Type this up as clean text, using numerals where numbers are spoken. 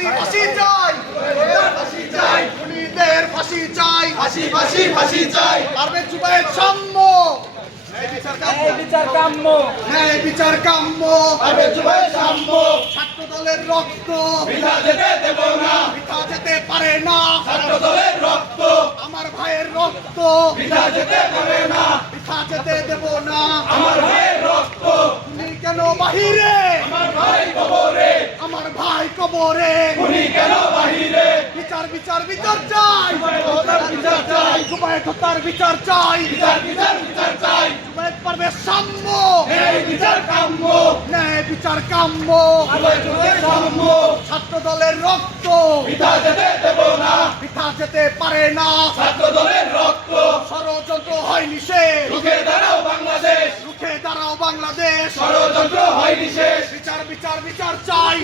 ফাঁসি ফাঁসি চাই, ফাঁসি চাই, খুনিদের ফাঁসি চাই, ফাঁসি ফাঁসি ফাঁসি চাই। পারভেজ জুবায়ের সাম্য, বিচার কাম্য, ন্যায় বিচার কাম্য, পারভেজ জুবায়ের সাম্য, ছাত্র দলের রক্ত বৃথা যেতে দেব না, বৃথা যেতে পারে না, ছাত্র দলের রক্ত আমার ভাইয়ের রক্ত বৃথা যেতে পারে না, বৃথা যেতে দেব না। আমার ভাইয়ের রক্ত, খুনি কেন বাহিরে, আমার ভাই কবরে, আমার ভাই কবরে, খুনি কেন বাহিরে, বিচার বিচার বিচার চাই, হত্যার বিচার চাই, জুবায়ের হত্যার বিচার চাই, বিচার বিচার বিচার চাই, জুবায়ের পারভেজ সাম্য, ন্যায় বিচার কাম্য, ন্যায় বিচার কাম্য, পারভেজ জুবায়ের সাম্য, ছাত্র দলের রক্ত বৃথা যেতে দেব না, বৃথা যেতে পারে না, ছাত্র দলের রক্ত, ষড়যন্ত্র হয় নিষেধ, রুখে দাঁড়াও বাংলাদেশ, রুখে দাঁড়াও বাংলাদেশ, ষড়যন্ত্র হয়নি শেষ। বিচার বিচার বিচার চাই।